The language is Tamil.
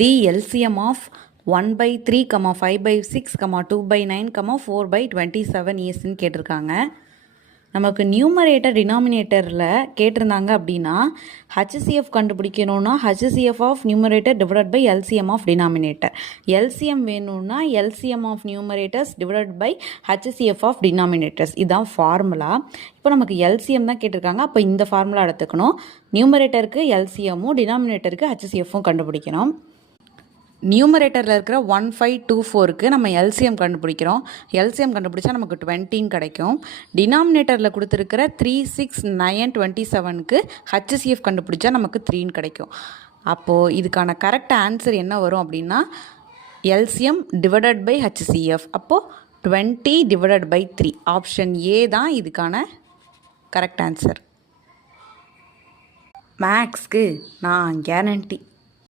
தி எல்சிஎம் ஆஃப் 1/3, 5/6, 2/9, 4/27 இஸ்ன்னு கேட்டிருக்காங்க. நமக்கு நியூமரேட்டர் டினாமினேட்டரில் கேட்டிருந்தாங்க அப்படின்னா ஹச்சிசிஎஃப் கண்டுபிடிக்கணும்னா HCF of numerator divided by LCM of denominator. LCM வேணும்னா LCM of numerators divided by HCF of denominators. இதுதான் ஃபார்முலா. இப்போ நமக்கு எல்சிஎம் தான் கேட்டிருக்காங்க. அப்போ இந்த ஃபார்முலா எடுத்துக்கணும். நியூமரேட்டருக்கு எல்சிஎம்மும் டினாமினேட்டருக்கு ஹச்சிசிஎஃப்பும் கண்டுபிடிக்கணும். நியூமரேட்டரில் இருக்கிற 1524க்கு நம்ம எல்சிஎம் கண்டுபிடிக்கிறோம். எல்சிஎம் கண்டுபிடிச்சா நமக்கு 20 கிடைக்கும். டினாமினேட்டரில் கொடுத்துருக்கிற 36927க்கு ஹச்சிசிஎஃப் கண்டுபிடிச்சா நமக்கு 3 கிடைக்கும். அப்போது இதுக்கான கரெக்ட் ஆன்சர் என்ன வரும் அப்படின்னா எல்சிஎம் டிவைடட் பை ஹச்சிசிஎஃப். அப்போது 20 டிவைடட் பை 3. ஆப்ஷன் ஏ தான் இதுக்கான கரெக்ட் ஆன்சர். மேக்ஸ்க்கு நான் கேரண்டி.